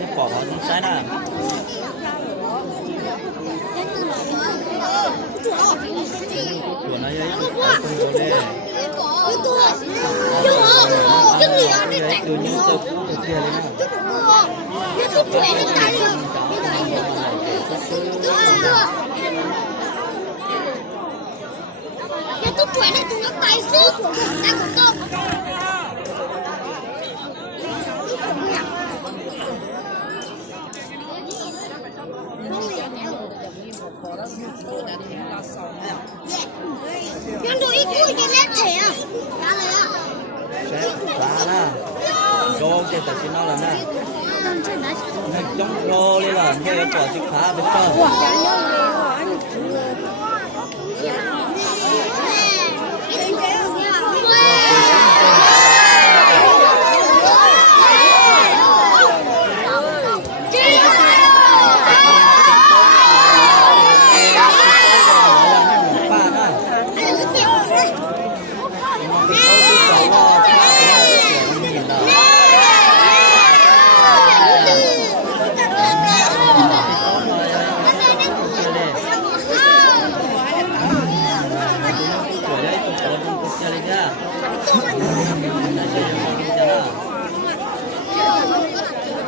cái bỏ vào trong trái nè của nó ấy con đồ đây từ những sơ cũ từ kia đấy tôi tuổi này tôi tay sức đang công nhưng tôi ít tuổi cái nét thế à giá nè cho cái tài chính nó là nè trong rô đi là nghe cái quả chữ khá biết không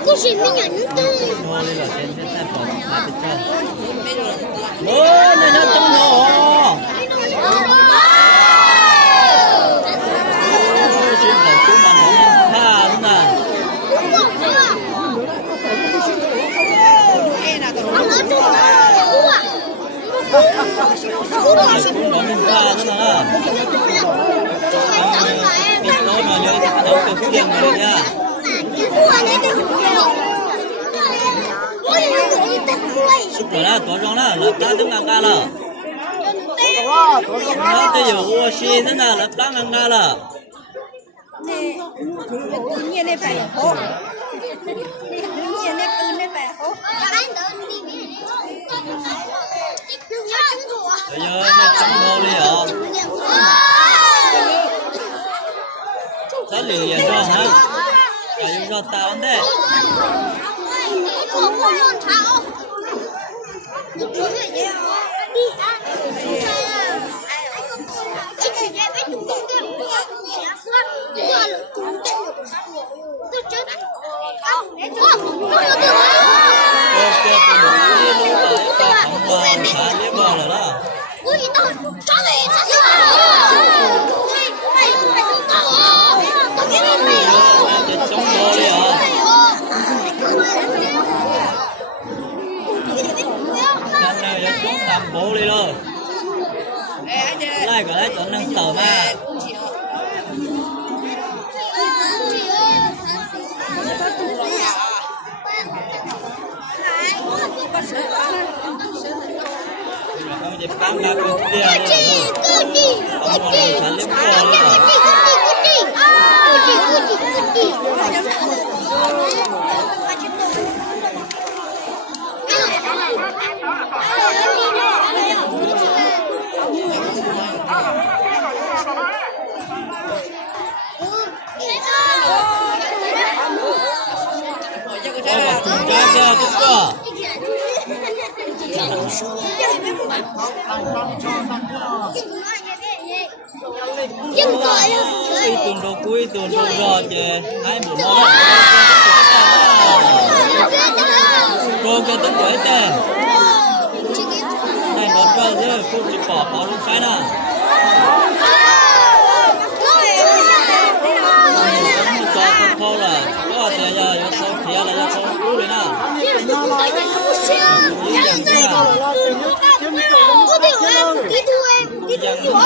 cô xin mình nhận tôi thôi là trên cái xe bỏ lại cho ôi này nó trong nó xin phải chú mà nó tha đúng không cũng có mình tha nữa là cái đó mà nhớ thì đâu được tiền rồi nha rồi đó, tổ rong đó, lập đá đứng ngang ca là, nó cái dù ô xi thế nào lập đá ngang ca là, tự nhiên này phải hố, tự nhiên này tự nhiên phải hố. bây giờ nó trắng hồ đi hả? Sao lười vậy cho hả? Phải dùng cho tao ăn đấy. Bố đi rồi lại cái đấy tuấn đang tờ mà không dẹp cắm ra con kia rồi không còn phải lấy bò nữa cuối tuần đồ rồi về hai buổi đó cô cái tính tuổi tè này còn bao giờ cô chỉ bỏ luôn cái nào cho con thâu là có thể giờ cho kia là cho con cú đấy nào kia rồi